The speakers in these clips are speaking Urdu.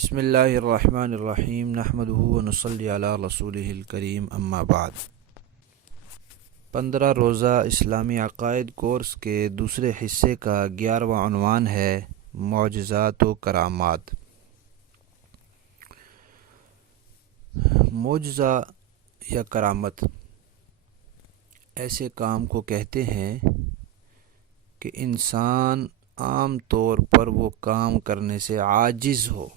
بسم اللہ الرحمن الرحیم نحمدہ ونصلی علی رسولہ الکریم اما بعد 15 روزہ اسلامی عقائد کورس کے دوسرے حصے کا 11واں عنوان ہے معجزات و کرامات۔ معجزہ یا کرامت ایسے کام کو کہتے ہیں کہ انسان عام طور پر وہ کام کرنے سے عاجز ہو،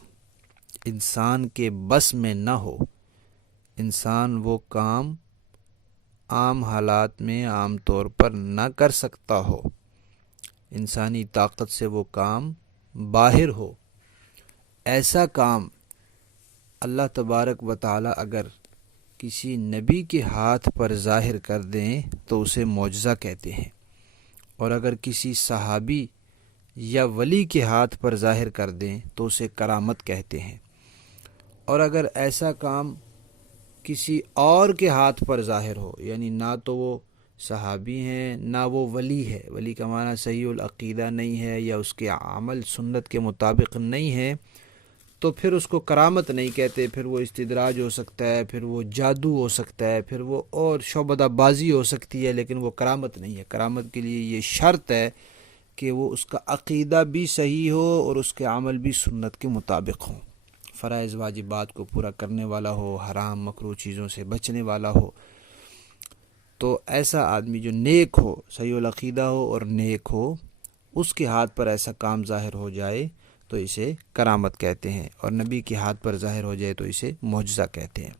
انسان کے بس میں نہ ہو، انسان وہ کام عام حالات میں عام طور پر نہ کر سکتا ہو، انسانی طاقت سے وہ کام باہر ہو۔ ایسا کام اللہ تبارک و تعالی اگر کسی نبی کے ہاتھ پر ظاہر کر دیں تو اسے معجزہ کہتے ہیں، اور اگر کسی صحابی یا ولی کے ہاتھ پر ظاہر کر دیں تو اسے کرامت کہتے ہیں، اور اگر ایسا کام کسی اور کے ہاتھ پر ظاہر ہو، یعنی نہ تو وہ صحابی ہیں نہ وہ ولی ہے، ولی کا معنی صحیح العقیدہ نہیں ہے یا اس کے عمل سنت کے مطابق نہیں ہے، تو پھر اس کو کرامت نہیں کہتے، پھر وہ استدراج ہو سکتا ہے، پھر وہ جادو ہو سکتا ہے، پھر وہ اور شعبدہ بازی ہو سکتی ہے، لیکن وہ کرامت نہیں ہے۔ کرامت کے لیے یہ شرط ہے کہ وہ اس کا عقیدہ بھی صحیح ہو اور اس کے عمل بھی سنت کے مطابق ہوں، فرائض واجبات کو پورا کرنے والا ہو، حرام مکروہ چیزوں سے بچنے والا ہو۔ تو ایسا آدمی جو نیک ہو، صحیح العقیدہ ہو اور نیک ہو، اس کے ہاتھ پر ایسا کام ظاہر ہو جائے تو اسے کرامت کہتے ہیں، اور نبی کے ہاتھ پر ظاہر ہو جائے تو اسے معجزہ کہتے ہیں۔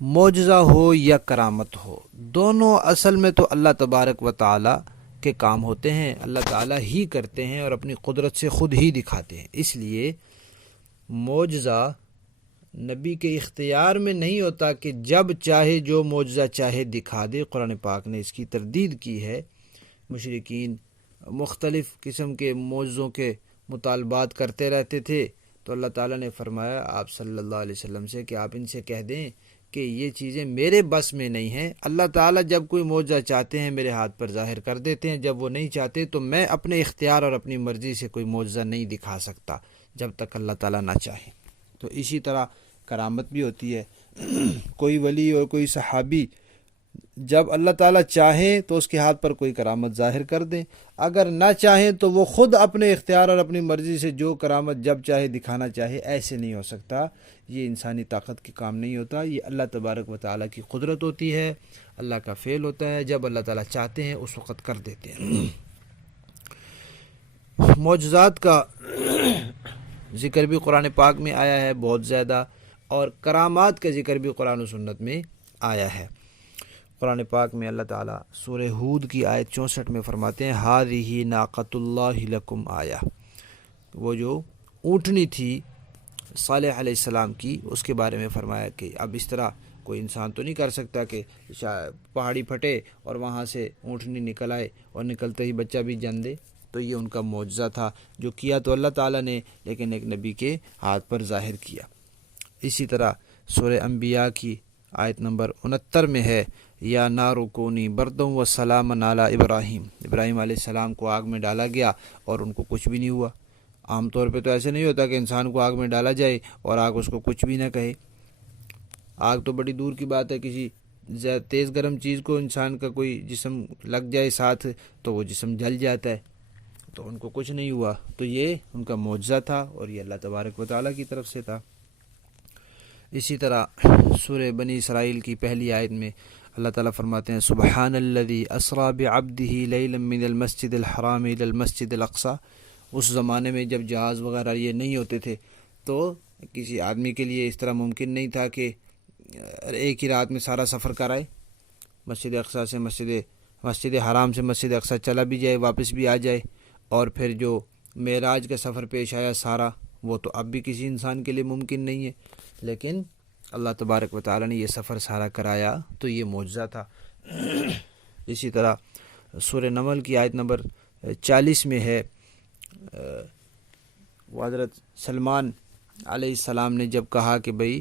معجزہ ہو یا کرامت ہو، دونوں اصل میں تو اللہ تبارک و تعالی کے کام ہوتے ہیں، اللہ تعالی ہی کرتے ہیں اور اپنی قدرت سے خود ہی دکھاتے ہیں۔ اس لیے معجزہ نبی کے اختیار میں نہیں ہوتا کہ جب چاہے جو معجزہ چاہے دکھا دے۔ قرآن پاک نے اس کی تردید کی ہے۔ مشرکین مختلف قسم کے معجزوں کے مطالبات کرتے رہتے تھے، تو اللہ تعالیٰ نے فرمایا آپ صلی اللہ علیہ وسلم سے کہ آپ ان سے کہہ دیں کہ یہ چیزیں میرے بس میں نہیں ہیں۔ اللہ تعالیٰ جب کوئی معجزہ چاہتے ہیں میرے ہاتھ پر ظاہر کر دیتے ہیں، جب وہ نہیں چاہتے تو میں اپنے اختیار اور اپنی مرضی سے کوئی معجزہ نہیں دکھا سکتا جب تک اللہ تعالیٰ نہ چاہے۔ تو اسی طرح کرامت بھی ہوتی ہے۔ کوئی ولی اور کوئی صحابی جب اللہ تعالیٰ چاہیں تو اس کے ہاتھ پر کوئی کرامت ظاہر کر دیں، اگر نہ چاہیں تو وہ خود اپنے اختیار اور اپنی مرضی سے جو کرامت جب چاہے دکھانا چاہے، ایسے نہیں ہو سکتا۔ یہ انسانی طاقت کے کام نہیں ہوتا، یہ اللہ تبارک و تعالیٰ کی قدرت ہوتی ہے، اللہ کا فعل ہوتا ہے، جب اللہ تعالیٰ چاہتے ہیں اس وقت کر دیتے ہیں۔ معجزات کا ذکر بھی قرآن پاک میں آیا ہے بہت زیادہ، اور کرامات کا ذکر بھی قرآن و سنت میں آیا ہے۔ قرآن پاک میں اللہ تعالیٰ سورہ ہود کی آیت 64 میں فرماتے ہیں ہذہ ناقۃ اللہ لکم آیہ۔ وہ جو اونٹنی تھی صالح علیہ السلام کی، اس کے بارے میں فرمایا کہ اب اس طرح کوئی انسان تو نہیں کر سکتا کہ پہاڑی پھٹے اور وہاں سے اونٹنی نکل آئے اور نکلتے ہی بچہ بھی جن دے۔ تو یہ ان کا معجزہ تھا، جو کیا تو اللہ تعالیٰ نے لیکن ایک نبی کے ہاتھ پر ظاہر کیا۔ اسی طرح سورہ انبیاء کی آیت نمبر 69 میں ہے یا نار کونی بردم و سلام علی ابراہیم۔ ابراہیم علیہ السلام کو آگ میں ڈالا گیا اور ان کو کچھ بھی نہیں ہوا۔ عام طور پہ تو ایسے نہیں ہوتا کہ انسان کو آگ میں ڈالا جائے اور آگ اس کو کچھ بھی نہ کہے۔ آگ تو بڑی دور کی بات ہے، کسی تیز گرم چیز کو انسان کا کوئی جسم لگ جائے ساتھ تو وہ جسم جل جاتا ہے، تو ان کو کچھ نہیں ہوا۔ تو یہ ان کا معجزہ تھا اور یہ اللہ تبارک و تعالیٰ کی طرف سے تھا۔ اسی طرح سورہ بنی اسرائیل کی پہلی آیت میں اللہ تعالیٰ فرماتے ہیں سبحان الذی اسری بعبدہ لیلا من المسجد الحرام الی المسجد الاقصی۔ اس زمانے میں جب جہاز وغیرہ یہ نہیں ہوتے تھے تو کسی آدمی کے لیے اس طرح ممکن نہیں تھا کہ ایک ہی رات میں سارا سفر کرائے، مسجد اقصی سے مسجد حرام سے مسجد اقصی چلا بھی جائے واپس بھی آ جائے، اور پھر جو معراج کا سفر پیش آیا سارا، وہ تو اب بھی کسی انسان کے لیے ممکن نہیں ہے، لیکن اللہ تبارک و تعالیٰ نے یہ سفر سارا کرایا تو یہ معجزہ تھا۔ اسی طرح سورہ نمل کی آیت نمبر 40 میں ہے وہ حضرت سلمان علیہ السلام نے جب کہا کہ بھئی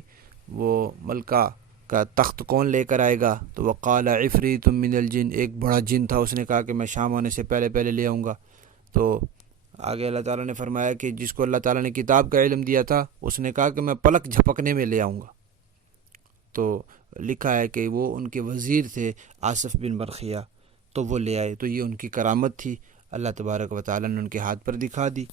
وہ ملکہ کا تخت کون لے کر آئے گا، تو وقال عفریت من الجن، ایک بڑا جن تھا، اس نے کہا کہ میں شام ہونے سے پہلے لے آؤں گا۔ تو آگے اللہ تعالیٰ نے فرمایا کہ جس کو اللہ تعالیٰ نے کتاب کا علم دیا تھا اس نے کہا کہ میں پلک جھپکنے میں لے آؤں گا، تو لکھا ہے کہ وہ ان کے وزیر تھے آصف بن برخیہ، تو وہ لے آئے، تو یہ ان کی کرامت تھی، اللہ تبارک و تعالیٰ نے ان کے ہاتھ پر دکھا دی۔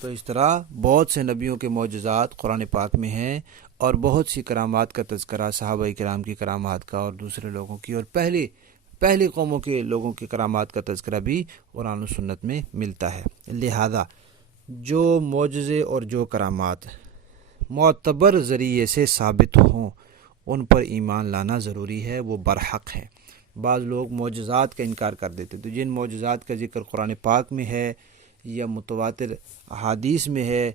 تو اس طرح بہت سے نبیوں کے معجزات قرآن پاک میں ہیں، اور بہت سی کرامات کا تذکرہ صحابہ کرام کی کرامات کا اور دوسرے لوگوں کی اور پہلی قوموں کے لوگوں کی کرامات کا تذکرہ بھی قرآن و سنت میں ملتا ہے۔ لہذا جو معجزے اور جو کرامات معتبر ذریعے سے ثابت ہوں ان پر ایمان لانا ضروری ہے، وہ برحق ہیں۔ بعض لوگ معجزات کا انکار کر دیتے، تو جن معجزات کا ذکر قرآن پاک میں ہے یا متواتر احادیث میں ہے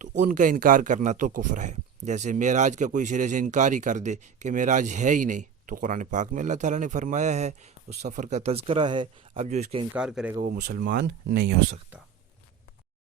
تو ان کا انکار کرنا تو کفر ہے۔ جیسے معراج کا کوئی سرے سے انکار ہی کر دے کہ معراج ہے ہی نہیں، تو قرآن پاک میں اللہ تعالیٰ نے فرمایا ہے، اس سفر کا تذکرہ ہے، اب جو اس کا انکار کرے گا وہ مسلمان نہیں ہو سکتا۔